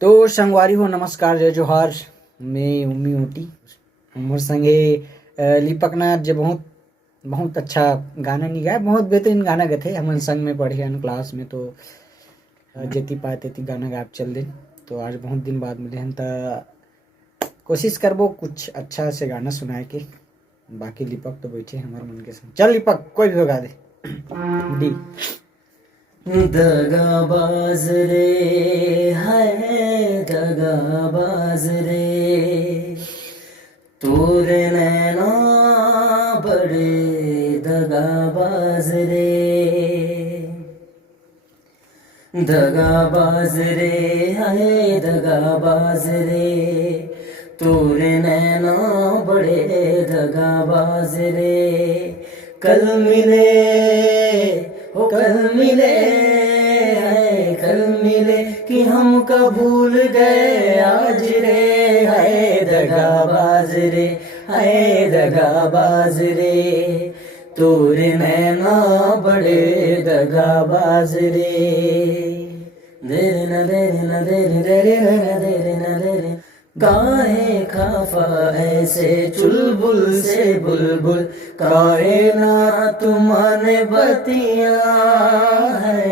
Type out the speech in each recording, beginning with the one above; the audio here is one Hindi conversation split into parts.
तो संगवारी हो नमस्कार जय जोहार। मैं उम्मी ऊटी मोर संगे लिपकनाथ जे बहुत बहुत अच्छा गाना नहीं गाए, बहुत बेहतरीन गाना गए थे। हमन संग में पढ़े हन क्लास में, तो जेती पाए तेती गाना गायब चल दे। तो आज बहुत दिन बाद मिले हन, तो कोशिश करबो कुछ अच्छा से गाना सुनाए के। बाकी लिपक तो बैठे हमारे मन के संग। चल लिपक कोई भी गा दे। डी दगाबाज रे है दगाबाज रे, तोरे नैना बड़े दगाबाज रे। दगाबाज रे है दगाबाज रे, तोरे नैना बड़े दगाबाज रे। कल मिले ओ कल मिले है कल मिले कि हमका भूल गए आज रे। है दगाबाज रे है दगाबाज रे, तोरे नैना बड़े दगाबाज रे। देरे न देरे न देरे देरे न देरे न देरे, काहे खाफा ऐसे चुलबुल से बुलबुल, काहे ना तुमने बतिया है।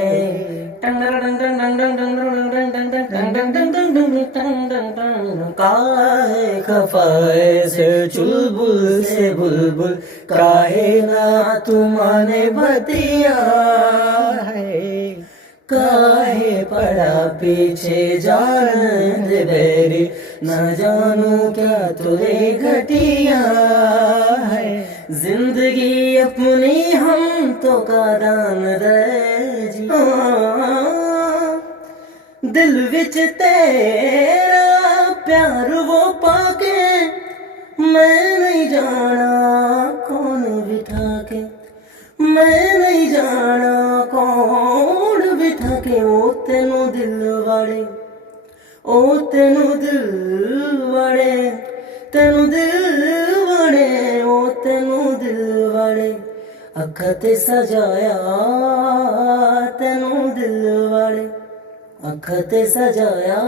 काहे खफा ऐसे चुलबुल से बुलबुल, काहे ना तुमने बतिया है। काहे पड़ा पीछे जान दे बेरी, न जानू क्या तुझे घटिया है। जिंदगी अपनी हम तो कादान दे जी, दिल विच तेरा प्यार वो पाके, मैं नहीं जाना कौन बिठा के, मैं नहीं जाना कौन बिठा के। ओ तेनू दिल वाड़े ओ तेनू दिल वाड़े, तेनू दिल वाड़े ओ तेनू दिल वाड़े। अखा ते सजाया तेनू दिल वाड़े, अखा ते सजाया।